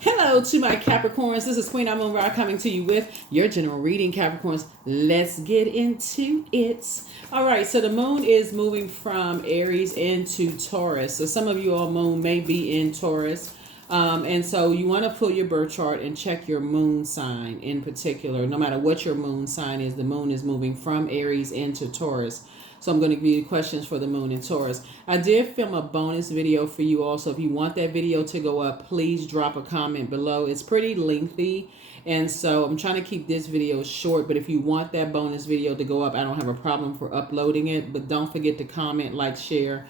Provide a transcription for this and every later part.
Hello to my Capricorns. This is Queen Amun Ra coming to you with your general reading, Capricorns. Let's get into it. All right, so the moon is moving from Aries into Taurus. So some of you all moon may be in Taurus. And so you want to pull your birth chart and check your moon sign in particular. No matter what your moon sign is, the moon is moving from Aries into Taurus. So I'm going to give you questions for the moon in Taurus. I did film a bonus video for you also. If you want that video to go up, please drop a comment below. It's pretty lengthy. And so I'm trying to keep this video short. But if you want that bonus video to go up, I don't have a problem for uploading it. But don't forget to comment, like, share,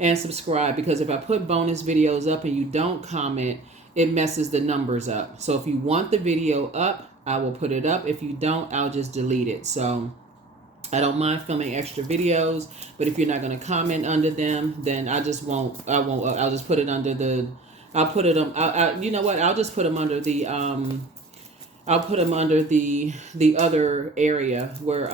and subscribe. Because if I put bonus videos up and you don't comment, it messes the numbers up. So if you want the video up, I will put it up. If you don't, I'll just delete it. So I don't mind filming extra videos, but if you're not going to comment under them, then I just won't. I'll just put it under the. I'll put it on. You know what? I'll just put them under the. I'll put them under the other area where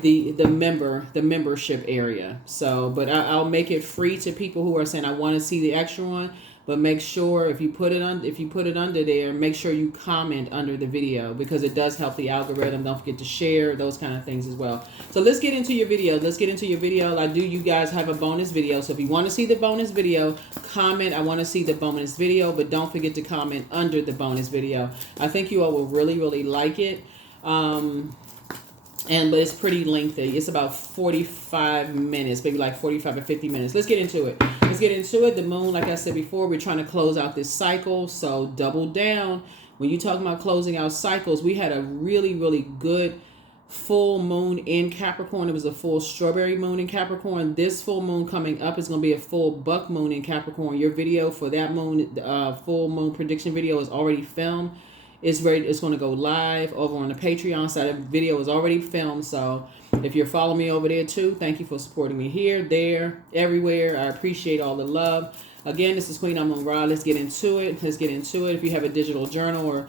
the membership area. So, but I'll make it free to people who are saying I want to see the extra one. But make sure if you put it under there, make sure you comment under the video because it does help the algorithm. Don't forget to share those kind of things as well. So let's get into your video. You guys have a bonus video. So if you want to see the bonus video, comment, I want to see the bonus video, but don't forget to comment under the bonus video. I think you all will really, really like it. But it's pretty lengthy. It's about 45 minutes, maybe like 45 or 50 minutes. Let's get into it. The moon, like I said before, we're trying to close out this cycle. So double down. When you talk about closing out cycles, we had a really, really good full moon in Capricorn. It was a full strawberry moon in Capricorn. This full moon coming up is going to be a full buck moon in Capricorn. Your video for that moon, full moon prediction video is already filmed. It's going to go live over on the Patreon side. The video is already filmed. So if you're following me over there too, thank you for supporting me here, there, everywhere. I appreciate all the love. Again, this is Queen Amun Ra. Let's get into it. If you have a digital journal or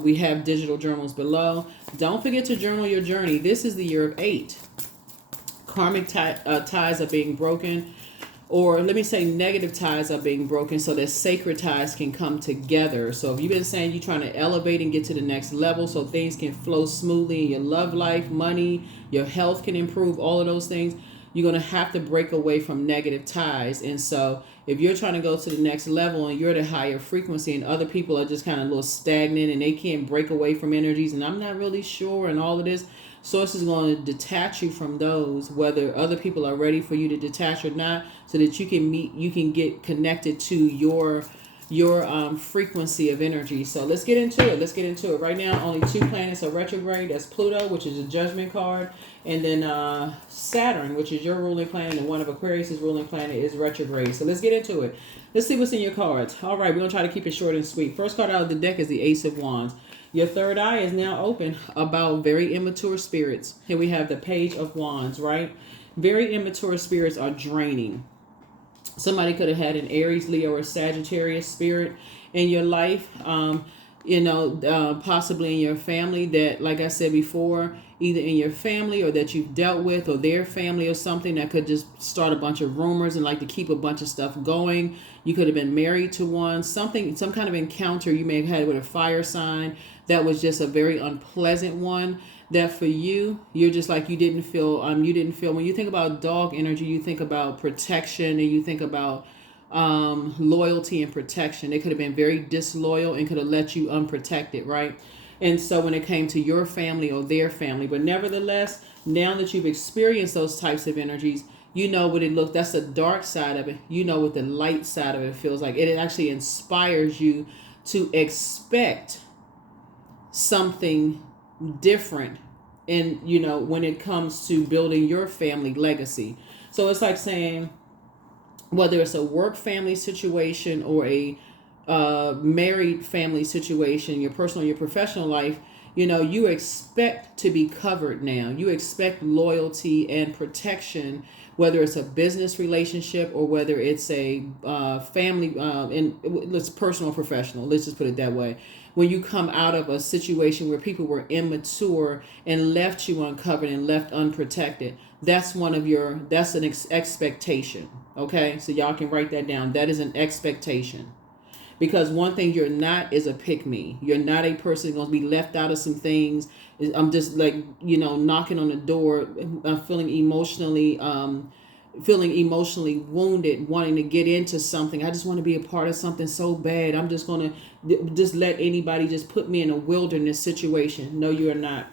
we have digital journals below. Don't forget to journal your journey. This is the year of 8. Karmic ties are being broken. Or let me say negative ties are being broken so that sacred ties can come together. So if you've been saying you're trying to elevate and get to the next level so things can flow smoothly in your love life, money, your health can improve, all of those things, you're going to have to break away from negative ties. And so if you're trying to go to the next level and you're at a higher frequency and other people are just kind of a little stagnant and they can't break away from energies and I'm not really sure and all of this, Source is going to detach you from those, whether other people are ready for you to detach or not, so that you can get connected to your frequency of energy. So let's get into it. Right now, only 2 planets are retrograde. That's Pluto, which is a judgment card, and then Saturn, which is your ruling planet, and one of Aquarius' ruling planet is retrograde. So let's get into it. Let's see what's in your cards. All right, we're going to try to keep it short and sweet. First card out of the deck is the Ace of Wands. Your third eye is now open about very immature spirits. Here we have the Page of Wands, right? Very immature spirits are draining. Somebody could have had an Aries, Leo, or Sagittarius spirit in your life. Possibly in your family that, like I said before, either in your family or that you've dealt with or their family or something that could just start a bunch of rumors and like to keep a bunch of stuff going. You could have been married to one, some kind of encounter you may have had with a fire sign that was just a very unpleasant one. That for you, you're just like you didn't feel. When you think about dog energy, you think about protection and you think about loyalty and protection. They could have been very disloyal and could have let you unprotected, right? And so when it came to your family or their family, but nevertheless, now that you've experienced those types of energies, you know what it looks. That's the dark side of it. You know what the light side of it feels like. It actually inspires you to expect something different and when it comes to building your family legacy. So it's like saying whether it's a work family situation or a married family situation, your personal, your professional life, you expect to be covered now. You expect loyalty and protection, whether it's a business relationship or whether it's a family, and it's personal or professional. Let's just put it that way. When you come out of a situation where people were immature and left you uncovered and left unprotected, that's an expectation. Okay, so y'all can write that down. That is an expectation. Because one thing you're not is a pick me. You're not a person going to be left out of some things. I'm just like, knocking on the door. I'm feeling emotionally wounded, wanting to get into something. I just want to be a part of something so bad. I'm just going to just let anybody just put me in a wilderness situation. No, you're not.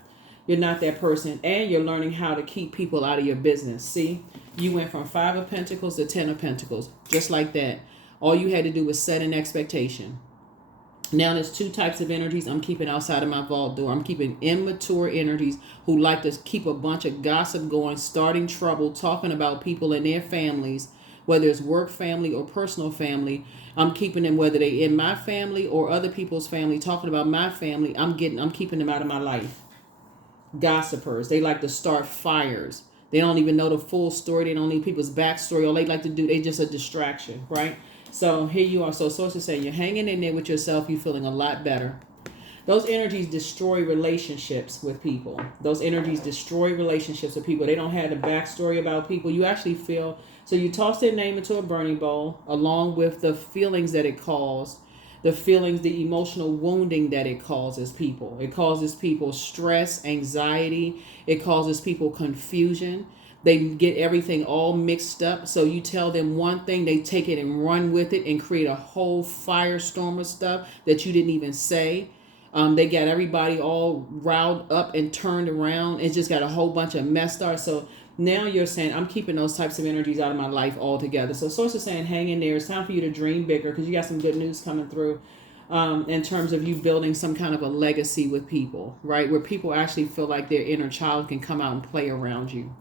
You're not that person. And you're learning how to keep people out of your business. See, you went from 5 of Pentacles to 10 of Pentacles. Just like that. All you had to do was set an expectation. Now there's 2 types of energies I'm keeping outside of my vault door. I'm keeping immature energies who like to keep a bunch of gossip going, starting trouble, talking about people and their families, whether it's work family or personal family. I'm keeping them, whether they in my family or other people's family, talking about my family. I'm keeping them out of my life. Gossipers. They like to start fires. They don't even know the full story. They don't need people's backstory. All they like to do, they just a distraction, right? So here you are. So source is saying you're hanging in there with yourself. You're feeling a lot better. Those energies destroy relationships with people. Those energies destroy relationships with people. They don't have the backstory about people. You actually feel, so you toss their name into a burning bowl along with the feelings that it caused, the feelings, the emotional wounding that it causes people. It causes people stress, anxiety. It causes people confusion. They get everything all mixed up. So you tell them one thing, they take it and run with it and create a whole firestorm of stuff that you didn't even say. They got everybody all riled up and turned around. It's just got a whole bunch of mess started. So now you're saying, I'm keeping those types of energies out of my life altogether. So source is saying, hang in there. It's time for you to dream bigger because you got some good news coming through in terms of you building some kind of a legacy with people, right? Where people actually feel like their inner child can come out and play around you.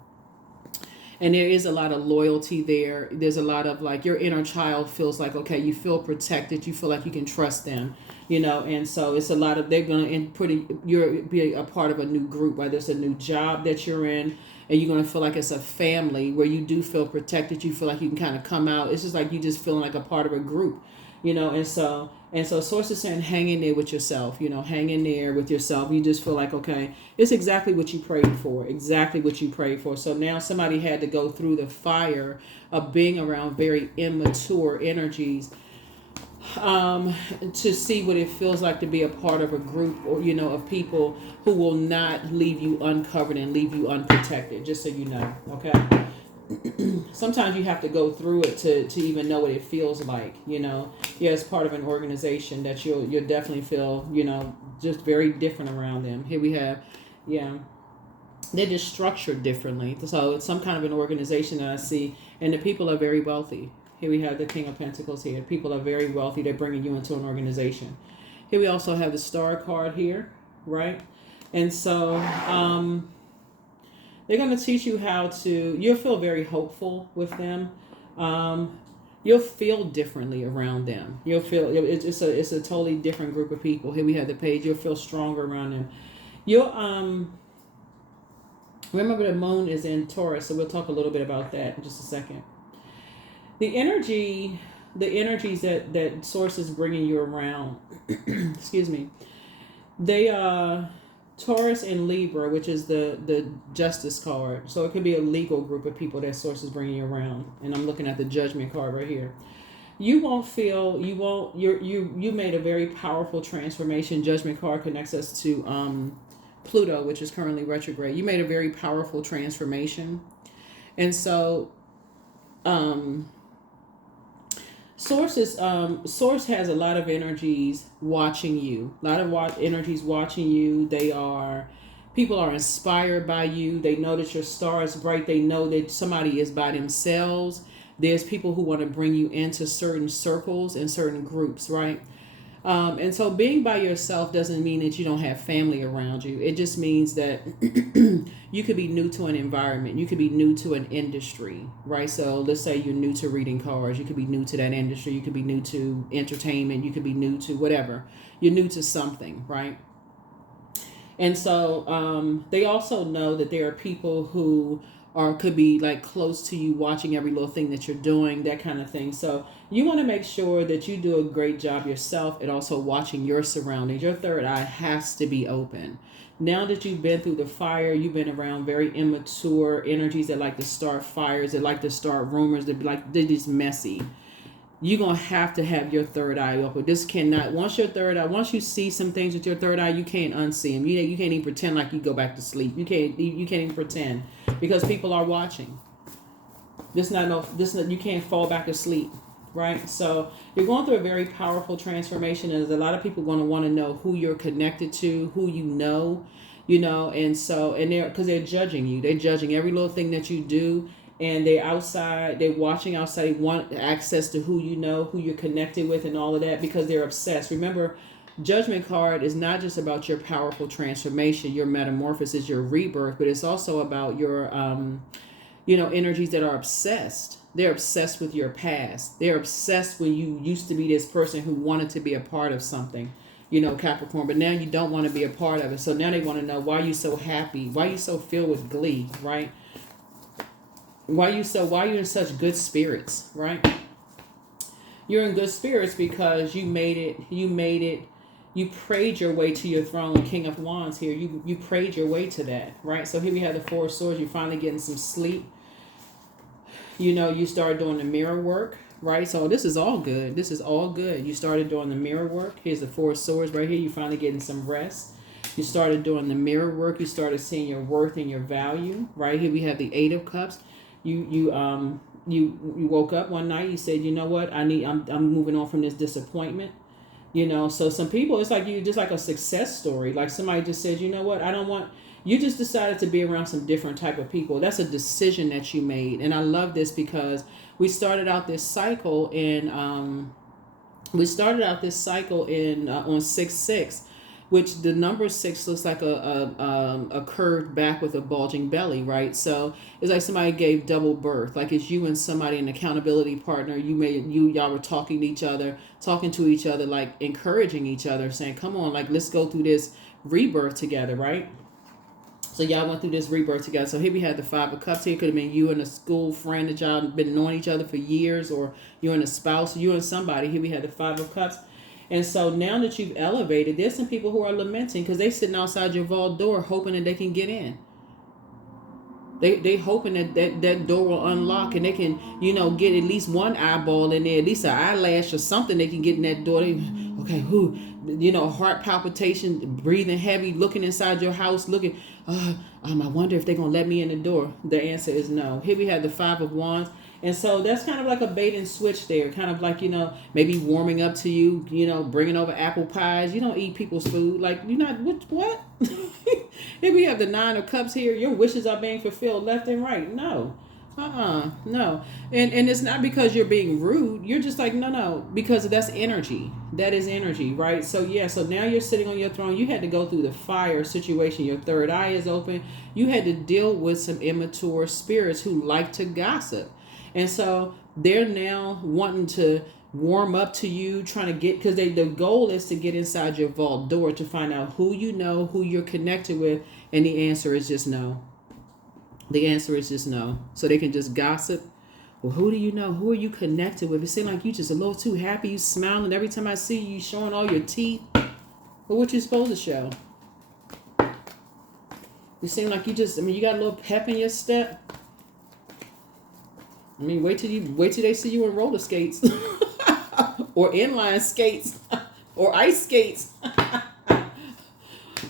And there is a lot of loyalty there. There's a lot of like your inner child feels like, okay, you feel protected. You feel like you can trust them, and so it's a lot of, they're going to you're be a part of a new group, whether it's a new job that you're in, and you're going to feel like it's a family where you do feel protected. You feel like you can kind of come out. It's just like you just feeling like a part of a group, and so source is saying hang in there with yourself, hang in there with yourself. You just feel like, okay, it's exactly what you prayed for, exactly what you prayed for. So now somebody had to go through the fire of being around very immature energies to see what it feels like to be a part of a group or, of people who will not leave you uncovered and leave you unprotected, just so you know, okay? Sometimes you have to go through it to even know what it feels like, as part of an organization that you'll definitely feel, just very different around them. Here we have, they're just structured differently. So it's some kind of an organization that I see, and the people are very wealthy. Here we have the King of Pentacles here. People are very wealthy. They're bringing you into an organization. Here we also have the Star card here, right? And so, they're going to teach you how to, you'll feel very hopeful with them. You'll feel differently around them. You'll feel, it's a totally different group of people. Here we have the Page. You'll feel stronger around them. You'll, remember the moon is in Taurus, so we'll talk a little bit about that in just a second. The energies that source is bringing you around, excuse me, they are Taurus and Libra, which is the Justice card. So it could be a legal group of people that source is bringing you around. And I'm looking at the Judgment card right here. You made a very powerful transformation. Judgment card connects us to Pluto, which is currently retrograde. You made a very powerful transformation. And so Source has a lot of energies watching you. A lot of energies watching you. People are inspired by you. They know that your star is bright. They know that somebody is by themselves. There's people who want to bring you into certain circles and certain groups, right? And so being by yourself doesn't mean that you don't have family around you. It just means that you could be new to an environment. You could be new to an industry, right? So let's say you're new to reading cards. You could be new to that industry. You could be new to entertainment. You could be new to whatever. You're new to something, right? And so they also know that there are people who could be like close to you, watching every little thing that you're doing, that kind of thing. So you want to make sure that you do a great job yourself and also watching your surroundings. Your third eye has to be open. Now that you've been through the fire, you've been around very immature energies that like to start fires, that like to start rumors, they're just messy. you're going to have your third eye open. This cannot, once you see some things with your third eye, you can't unsee them. You can't even pretend like you go back to sleep. You can't even pretend, because people are watching. You can't fall back asleep, right? So you're going through a very powerful transformation. And there's a lot of people going to want to know who you're connected to, who you know, and they're judging you. They're judging every little thing that you do. And they're watching outside. They want access to who you know, who you're connected with, and all of that, because they're obsessed. Remember, Judgment card is not just about your powerful transformation, your metamorphosis, your rebirth, but it's also about your, energies that are obsessed. They're obsessed with your past. They're obsessed when you used to be this person who wanted to be a part of something, Capricorn, but now you don't want to be a part of it. So now they want to know, why are you so happy? Why are you so filled with glee, right? Why are you in such good spirits, right? You're in good spirits because you made it, you prayed your way to your throne. King of Wands here. You prayed your way to that, right? So here we have the Four of Swords. You're finally getting some sleep. You started doing the mirror work, right? So this is all good. This is all good. You started doing the mirror work. Here's the Four of Swords right here. You finally getting some rest. You started doing the mirror work. You started seeing your worth and your value, right? Here we have the Eight of Cups. You woke up one night. You said, you know what? I'm moving on from this disappointment. So some people, it's like you just like a success story. Like somebody just said, you know what? You just decided to be around some different type of people. That's a decision that you made. And I love this because we started out this cycle on 6/6, which the number 6 looks like a curved back with a bulging belly, right? So it's like somebody gave double birth. Like it's you and somebody, an accountability partner. Y'all were talking to each other, like encouraging each other, saying, come on, like let's go through this rebirth together, right? So y'all went through this rebirth together. So here we had the Five of Cups. Here could have been you and a school friend that y'all been knowing each other for years, or you and a spouse, you and somebody. Here we had the Five of Cups. And so now that you've elevated, there's some people who are lamenting because they sitting outside your vault door hoping that they can get in. They hoping that door will unlock and they can, get at least one eyeball in there, at least an eyelash or something they can get in that door. Heart palpitation, breathing heavy, looking inside your house, looking, I wonder if they're going to let me in the door. The answer is no. Here we have the Five of Wands. And so that's kind of like a bait and switch there. Kind of like, maybe warming up to you, bringing over apple pies. You don't eat people's food. Like, you're not, what? Here we have the Nine of Cups here. Your wishes are being fulfilled left and right. No. No. And it's not because you're being rude. You're just like, no, because that's energy. That is energy, right? So yeah, so now you're sitting on your throne. You had to go through the fire situation. Your third eye is open. You had to deal with some immature spirits who like to gossip. And so they're now wanting to warm up to you, trying to get, because the goal is to get inside your vault door to find out who you know, who you're connected with. And the answer is just no. The answer is just no. So they can just gossip. Well, who do you know? Who are you connected with? It seems like you just a little too happy. You smiling every time I see you, showing all your teeth. Well, what you supposed to show? You seem like you got a little pep in your step. Wait till they see you in roller skates or inline skates or ice skates.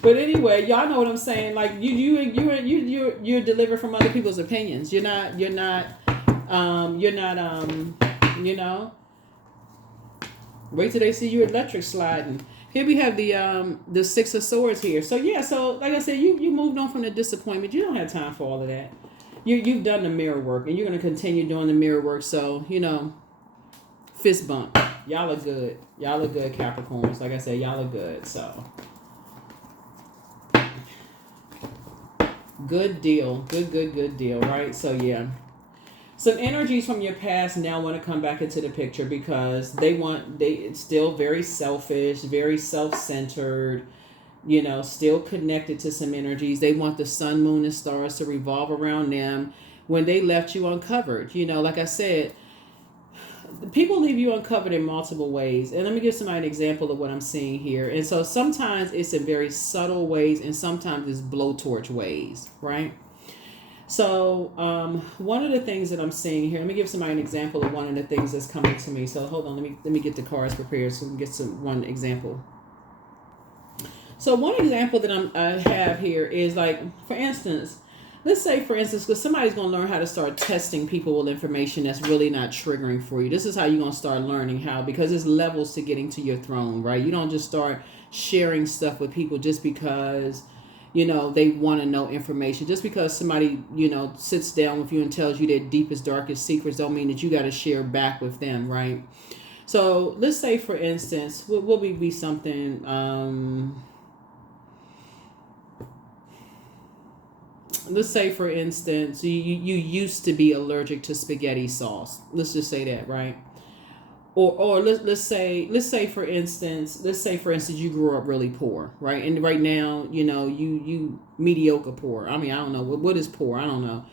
But anyway, y'all know what I'm saying. Like you're delivered from other people's opinions. You're not. Wait till they see you electric sliding. Here we have the Six of Swords here. So yeah, so like I said, you moved on from the disappointment. You don't have time for all of that. You've done the mirror work, and you're going to continue doing the mirror work. So, fist bump. Y'all are good. Y'all are good, Capricorns. Like I said, y'all are good. So, good deal. Good deal, right? So, yeah. Some energies from your past now want to come back into the picture because it's still very selfish, very self-centered, still connected to some energies. They want the sun, moon, and stars to revolve around them when they left you uncovered. Like I said, people leave you uncovered in multiple ways. And let me give somebody an example of what I'm seeing here. And so sometimes it's in very subtle ways and sometimes it's blowtorch ways, right? So one of the things that I'm seeing here, let me give somebody an example of one of the things that's coming to me. So hold on, let me get the cards prepared so we can get one example. So one example that I have here is like, for instance, let's say, for instance, because somebody's going to learn how to start testing people with information that's really not triggering for you. This is how you're going to start learning how, because there's levels to getting to your throne, right? You don't just start sharing stuff with people just because, you know, they want to know information. Just because somebody, you know, sits down with you and tells you their deepest, darkest secrets don't mean that you got to share back with them, right? So let's say, for instance, what will be something... let's say, for instance, you used to be allergic to spaghetti sauce. Let's just say that, right? Or let's say for instance you grew up really poor, right? And right now, you know, you mediocre poor. I mean, I don't know what is poor. I don't know.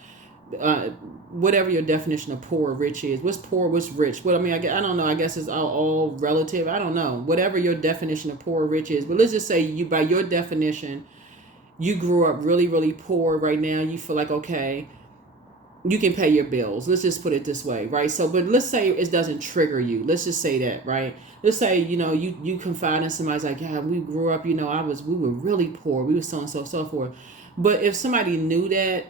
Whatever your definition of poor or rich is. What's poor? What's rich? What I mean, I don't know. I guess it's all relative. I don't know. Whatever your definition of poor or rich is. But let's just say you, by your definition, you grew up really, really poor. Right now, you feel like, okay, you can pay your bills. Let's just put it this way, right? So, but let's say it doesn't trigger you. Let's just say that, right? Let's say, you know, you confide in somebody's like, yeah, we grew up, you know, we were really poor. We were so and so forth. But if somebody knew that,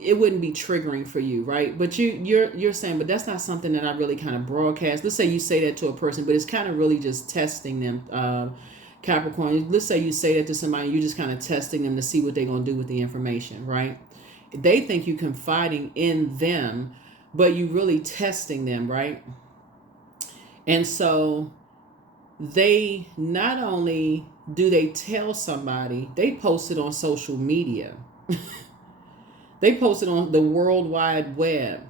it wouldn't be triggering for you, right? But you're saying, but that's not something that I really kind of broadcast. Let's say you say that to a person, but it's kind of really just testing them. Capricorn, let's say you say that to somebody, you're just kind of testing them to see what they're going to do with the information, right? They think you're confiding in them, but you really testing them, right? And so they not only do they tell somebody, they post it on social media. They post it on the World Wide Web.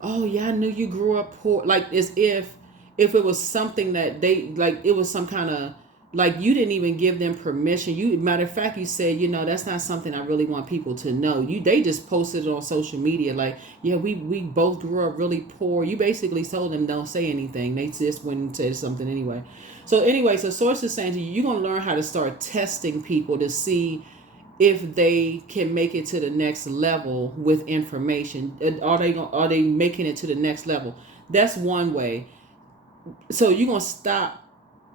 Oh yeah, I knew you grew up poor. Like as if it was something that they, like it was some kind of, like you didn't even give them permission. You, matter of fact, you said, you know, that's not something I really want people to know. They just posted it on social media like, yeah, we both grew up really poor. You basically told them don't say anything. They just went and said something anyway. So Source is saying to you, you're gonna learn how to start testing people to see if they can make it to the next level with information. Are they making it to the next level? That's one way. So you're gonna stop.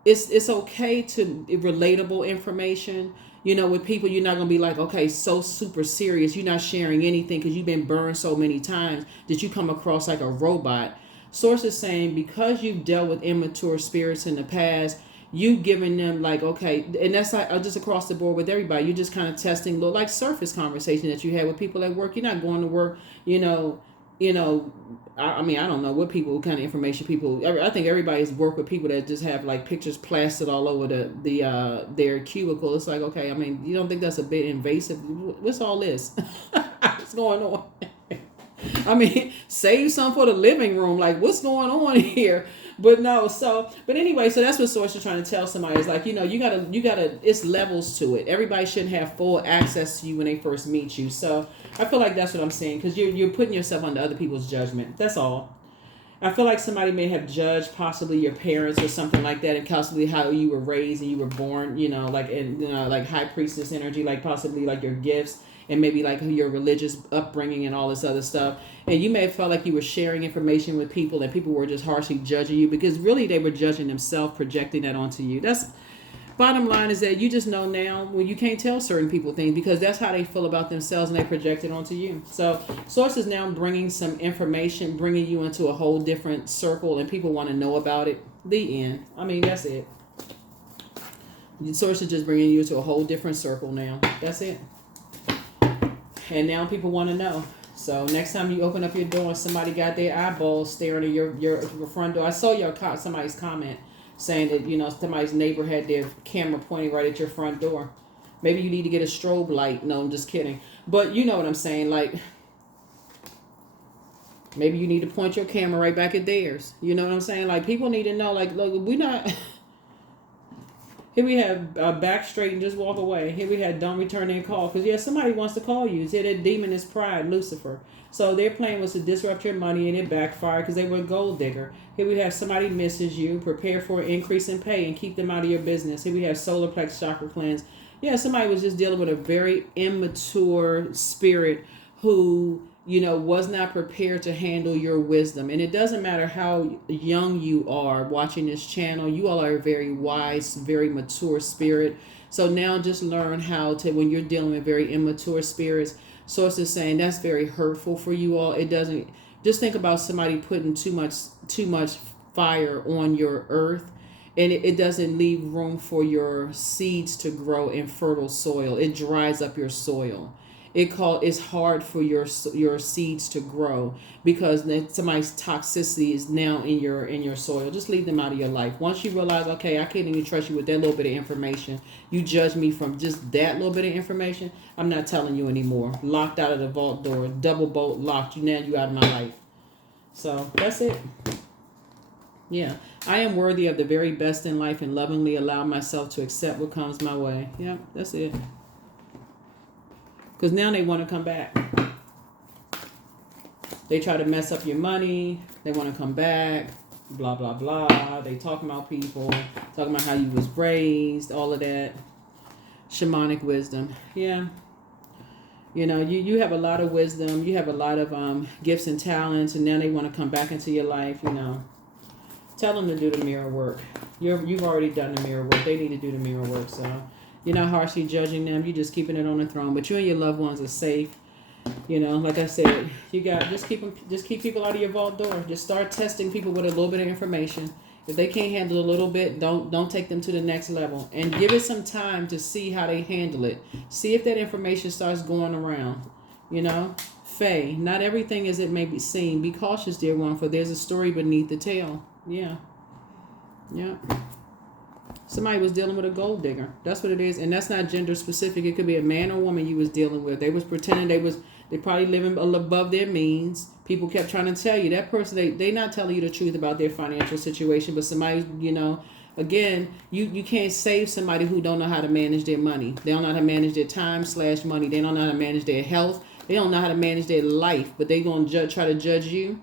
It's okay to relatable information, you know, with people. You're not going to be like, okay, so super serious. You're not sharing anything because you've been burned so many times that you come across like a robot. Source is saying because you've dealt with immature spirits in the past, you giving them like, okay, and that's like just across the board with everybody. You're just kind of testing little like surface conversation that you had with people at work. You're not going to work, you know, I mean, I don't know what kind of information people. I think everybody's work with people that just have like pictures plastered all over their cubicle. It's like, okay, I mean, you don't think that's a bit invasive? What's all this? What's going on? I mean, save some for the living room. Like, what's going on here? But no, but anyway, so that's what Source is trying to tell somebody. Is like, you know, you gotta, it's levels to it. Everybody shouldn't have full access to you when they first meet you. So I feel like that's what I'm saying, because you're putting yourself under other people's judgment. That's all. I feel like somebody may have judged possibly your parents or something like that, and possibly how you were raised and you were born, you know, like, and you know, like high priestess energy, like possibly like your gifts and maybe like your religious upbringing and all this other stuff. And you may have felt like you were sharing information with people and people were just harshly judging you because really they were judging themselves, projecting that onto you. That's bottom line, is that you just know now when you can't tell certain people things because that's how they feel about themselves and they project it onto you. So Source is now bringing some information, bringing you into a whole different circle, and people want to know about it. The end. I mean, that's it. Source is just bringing you into a whole different circle now. That's it. And now people want to know. So next time you open up your door and somebody got their eyeballs staring at your front door. I saw somebody's comment saying that, you know, somebody's neighbor had their camera pointing right at your front door. Maybe you need to get a strobe light. No, I'm just kidding. But you know what I'm saying. Like, maybe you need to point your camera right back at theirs. You know what I'm saying? Like, people need to know, like, look, we're not... Here we have back straight and just walk away. Here we have don't return their call. Because, yeah, somebody wants to call you. See, that demon is pride, Lucifer. So their plan was to disrupt your money, and it backfired because they were a gold digger. Here we have somebody misses you. Prepare for an increase in pay and keep them out of your business. Here we have solar plex chakra cleanse. Yeah, somebody was just dealing with a very immature spirit who, was not prepared to handle your wisdom. And it doesn't matter how young you are watching this channel. You all are a very wise, very mature spirit. So now just learn how to, when you're dealing with very immature spirits, Source is saying that's very hurtful for you all. It doesn't, just think about somebody putting too much fire on your earth, and it doesn't leave room for your seeds to grow in fertile soil. It dries up your soil. It's hard for your seeds to grow because somebody's toxicity is now in your soil. Just leave them out of your life. Once you realize, okay, I can't even trust you with that little bit of information. You judge me from just that little bit of information. I'm not telling you anymore. Locked out of the vault door, double bolt locked. You out of my life. So that's it. Yeah, I am worthy of the very best in life and lovingly allow myself to accept what comes my way. Yeah, that's it. Because now they want to come back. They try to mess up your money. They want to come back. Blah, blah, blah. They talking about people. Talking about how you was raised. All of that. Shamanic wisdom. Yeah. You have a lot of wisdom. You have a lot of gifts and talents. And now they want to come back into your life, Tell them to do the mirror work. You've already done the mirror work. They need to do the mirror work. So you're not harshly judging them. You're just keeping it on the throne. But you and your loved ones are safe. Like I said, just keep people out of your vault door. Just start testing people with a little bit of information. If they can't handle a little bit, don't take them to the next level. And give it some time to see how they handle it. See if that information starts going around. Faye, not everything as it may be seen. Be cautious, dear one, for there's a story beneath the tale. Yeah. Somebody was dealing with a gold digger. That's what it is. And that's not gender specific. It could be a man or woman you was dealing with. They was pretending they probably living above their means. People kept trying to tell you that person, they not telling you the truth about their financial situation. But somebody, again, you can't save somebody who don't know how to manage their money. They don't know how to manage their time/money. They don't know how to manage their health. They don't know how to manage their life. But they going to try to judge you.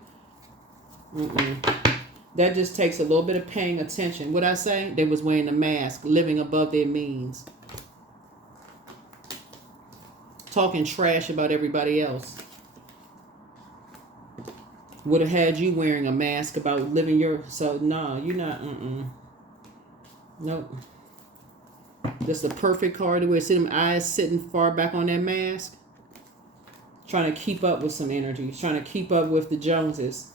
That just takes a little bit of paying attention. What I say? They was wearing a mask, living above their means. Talking trash about everybody else. Would have had you wearing a mask about living so no, you're not, Nope. That's the perfect card to wear. See them eyes sitting far back on that mask? Trying to keep up with some energy. Trying to keep up with the Joneses.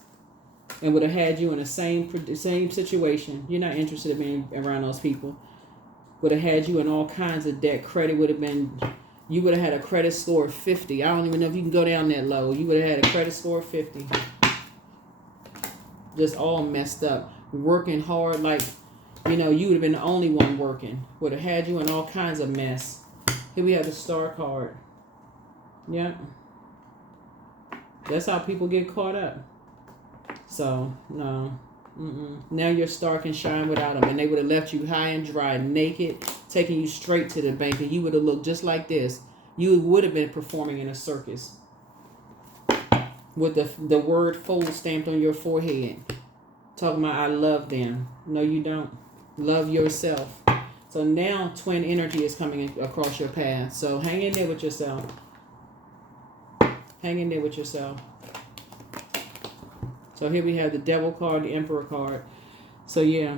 And would have had you in the same situation. You're not interested in being around those people. Would have had you in all kinds of debt. Credit would have been, you would have had a credit score of 50. I don't even know if you can go down that low. You would have had a credit score of 50. Just all messed up. Working hard like, you would have been the only one working. Would have had you in all kinds of mess. Here we have the star card. Yeah. That's how people get caught up. So, no. Now your star can shine without them. And they would have left you high and dry, naked, taking you straight to the bank. And you would have looked just like this. You would have been performing in a circus. With the word fool stamped on your forehead. Talking about, I love them. No, you don't. Love yourself. So now twin energy is coming across your path. So hang in there with yourself. Hang in there with yourself. So here we have the Devil card, the Emperor card. So yeah.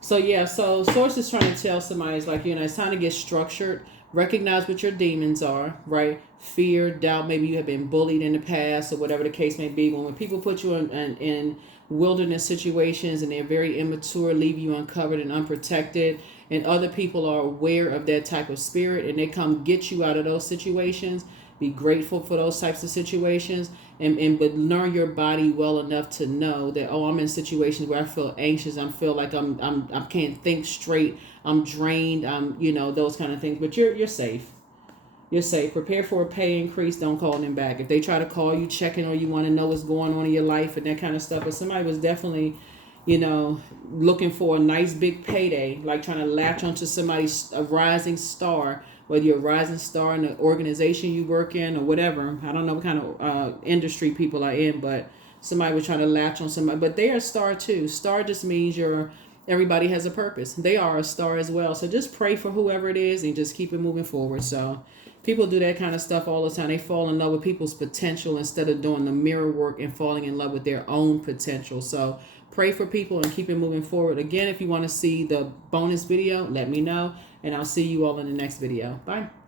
So Source is trying to tell somebody, it's like, it's time to get structured. Recognize what your demons are, right? Fear, doubt, maybe you have been bullied in the past or whatever the case may be. When people put you in wilderness situations and they're very immature, leave you uncovered and unprotected, and other people are aware of that type of spirit and they come get you out of those situations, be grateful for those types of situations, but learn your body well enough to know that, I'm in situations where I feel anxious, I feel like I can't think straight, I'm drained, those kind of things. But you're safe. You're safe. Prepare for a pay increase. Don't call them back. If they try to call you, checking, or you want to know what's going on in your life and that kind of stuff, but somebody was definitely, looking for a nice big payday, like trying to latch onto somebody's a rising star. Whether you're a rising star in the organization you work in or whatever. I don't know what kind of industry people are in, but somebody was trying to latch on somebody. But they are a star too. Star just means you're Everybody has a purpose. They are a star as well. So just pray for whoever it is and just keep it moving forward. So people do that kind of stuff all the time. They fall in love with people's potential instead of doing the mirror work and falling in love with their own potential. So pray for people and keep it moving forward. Again, if you want to see the bonus video, let me know. And I'll see you all in the next video. Bye.